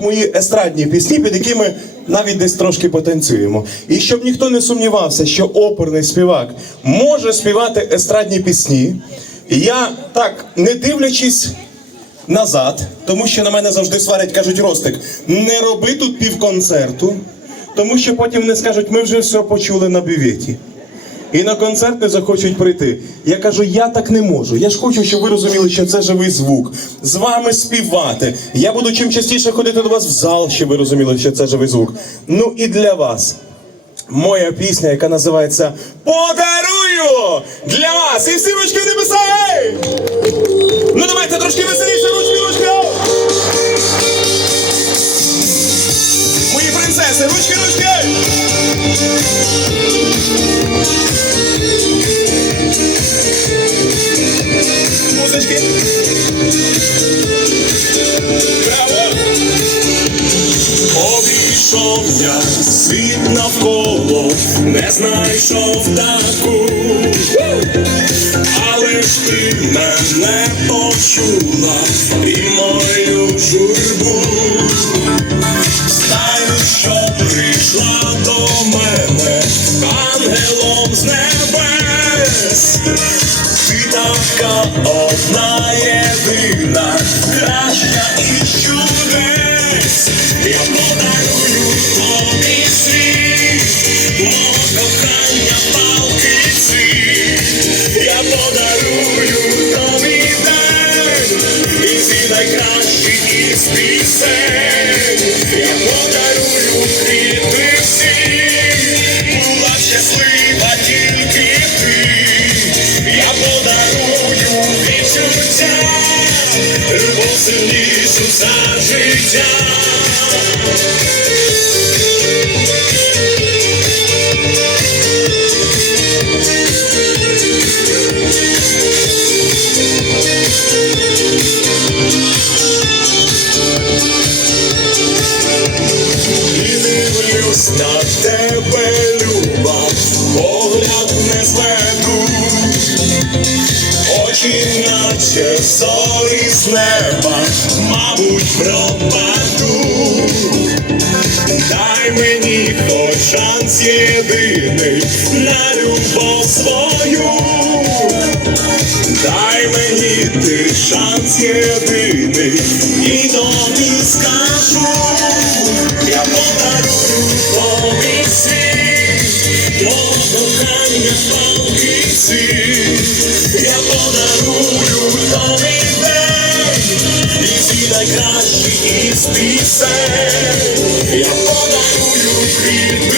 мої естрадні пісні, під якими навіть десь трошки потанцюємо. І щоб ніхто не сумнівався, що оперний співак може співати естрадні пісні, я так, не дивлячись назад, тому що на мене завжди сварять, кажуть, Ростик, не роби тут півконцерту, тому що потім не скажуть, ми вже все почули на бюветі. І на концерт не захочуть прийти. Я кажу, я так не можу. Я ж хочу, щоб ви розуміли, що це живий звук. З вами співати. Я буду чим частіше ходити до вас в зал, щоб ви розуміли, що це живий звук. Ну і для вас. Моя пісня, яка називається Подарую для вас! І всі ручки небеса! Ну давайте трошки веселіше, ручки, ручки! Оу! Ручки, ручки! Музички! Обійшов я світ навколо, не знайшов таку, але ж ти мене почула Ти така одна єдина, краща і чудес. Я подарую тобі світ, мого кохання за життя. Пропаду. Дай мені той шанс єдиний на любов свою. Дай мені ти шанс єдиний, і тобі скажу, я подарую і всі найкращі із пісень. Я подарую квіти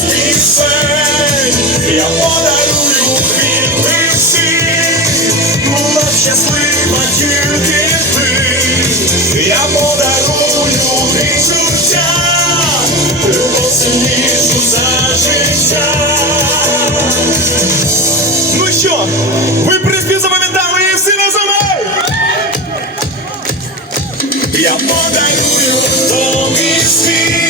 пісень. Я подарую квіти всі, була щаслива тільки ти. Я подарую відчуття, любов сильнішу за життя. Ну що, ви приспів запам'ятали і всі на замай! Я подарую тобі світ,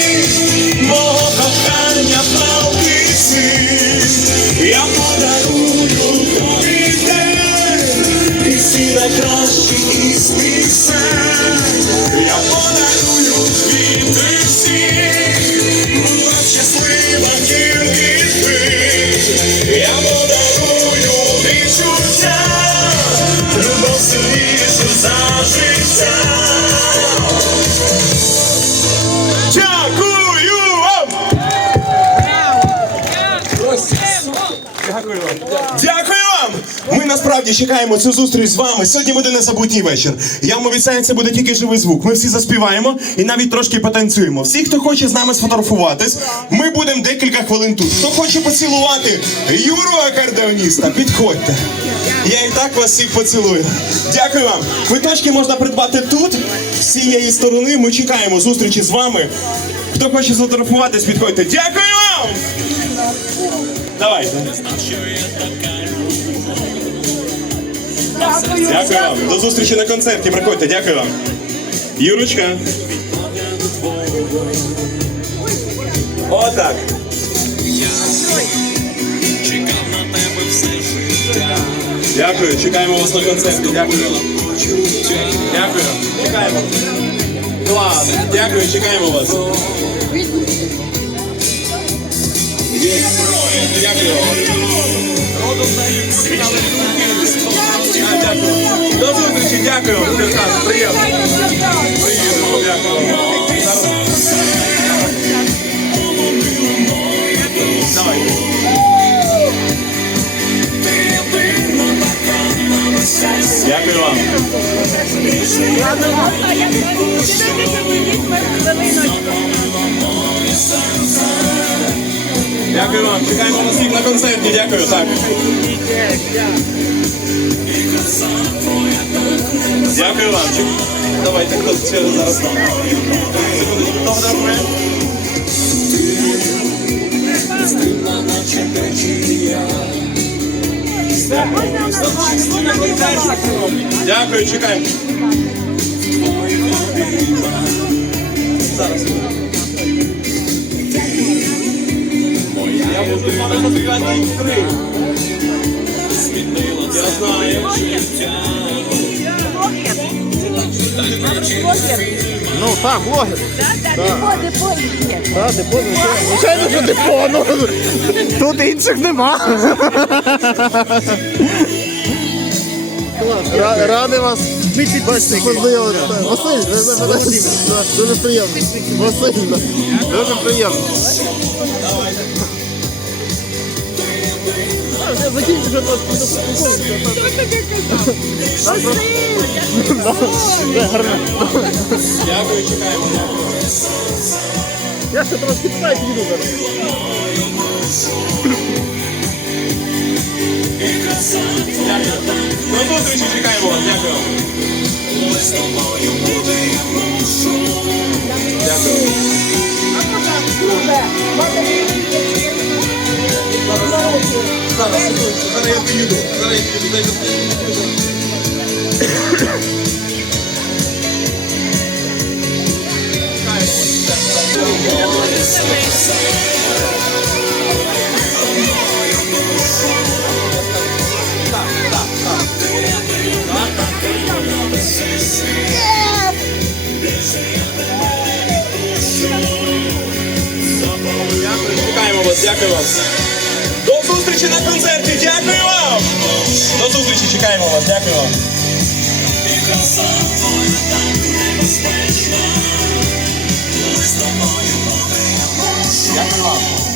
Ми насправді чекаємо цю зустріч з вами. Сьогодні буде незабутній вечір. Я вам обіцяю, це буде тільки живий звук. Ми всі заспіваємо і навіть трошки потанцюємо. Всі, хто хоче з нами сфотографуватись, ми будемо декілька хвилин тут. Хто хоче поцілувати Юру акордеоніста, підходьте. Я і так вас всіх поцілую. Дякую вам. Квиточки можна придбати тут, з цієї сторони. Ми чекаємо зустрічі з вами. Хто хоче сфотографуватись, підходьте. Дякую вам! Давайте. Дякую вам. До зустрічі на концерті. Приходьте, дякую вам. Юрочка. Отак. Чекав на тебе все життя. Дякую. Чекаємо вас на концерті. Дякую. Дякую. Чекаємо. Клас. Дякую, чекаємо вас. Дякую. А, Дякую. До дякую. Прекрасно, приємно. Приємно, дякую. Давай. Дякую вам. Дякую вам. Чекаємо на всіх на концерті. Дякую. Так. Дякую вам. Давайте хто через зараз. Хто фотографує? Дякую, чекаємо. Зараз. Я буду фотографувати три. Я знаю. Ну так, блогер. Депо, депо є. Так, депо, звичайно, що депо. Ну, тут інших нема. Ра- Радий вас познайомитися. Василь, ви знаєте, да, дуже приємно. Василь, да, дуже приємно. Я закінчу вже вас Дякую, чекаємо. Я ще трошки туди підійду зараз. Дякую. До зустрічі, чекаємо вас. Дякую. Дякую. Зараз, секундочку, зараз я підійду. Зараз я чекаємо вас, дякую вам. Зустрічі на концерті, дякую вам! До зустрічі, чекаємо вас, дякую вам. Дякую вам.